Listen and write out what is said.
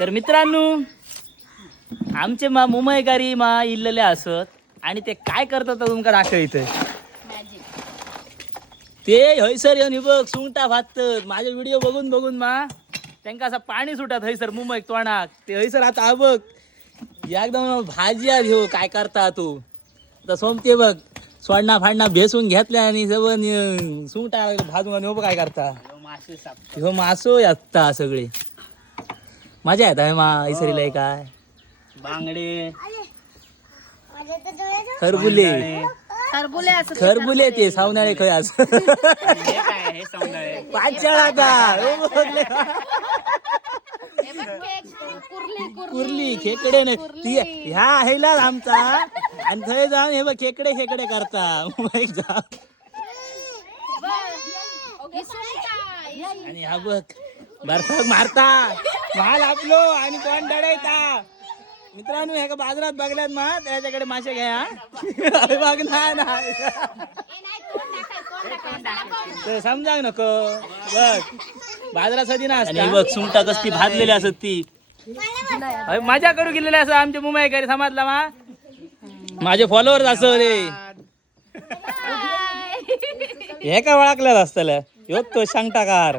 तर मित्रांनो आमचे मुंबईकारी इल्लले असत आणि ते काय करतात तुमका दाखवत ते हयसर येऊन हे बघ सुंगटा भाजतात माझे व्हिडिओ बघून बघून त्यांना असं पाणी सुटत हयसर मुंबईत तोंडाक ते हयसर आता हा बघ एकदम भाजी घेऊ काय करता तू तर सोमते बघ सोडणा फाडणा भेसून घेतल्या आणि सगळं सुंगटा भाजून हो काय करता हो मासो याता सगळे मजा येत आहे हयसरीला काय बांगडे खरबुले खरबुले ते सावनाळे खय आज पाचशाळा का कुर्ली खेकडे नाही ती ह्या हेला आमचा आणि थंय जाऊन हे बघ खेकडे खेकडे करता जा आणि हा बघ बर्फाक मारता माल आपलो आणि कोण डळायता मित्रांनो ह्या बाजारात बघल्यात त्याच्याकडे मासे घ्या बघ ना समजा नको बघ बाजारात सदी ना बघ सुंगटा कसली भाजलेली असत ती मजा करू गेलेले असं आमच्या मुंबईकरी समाजला माझे फॉलोअर्स असं रे हे काय ओळखल्यात असतल्या ह्यो तो सांगटाकार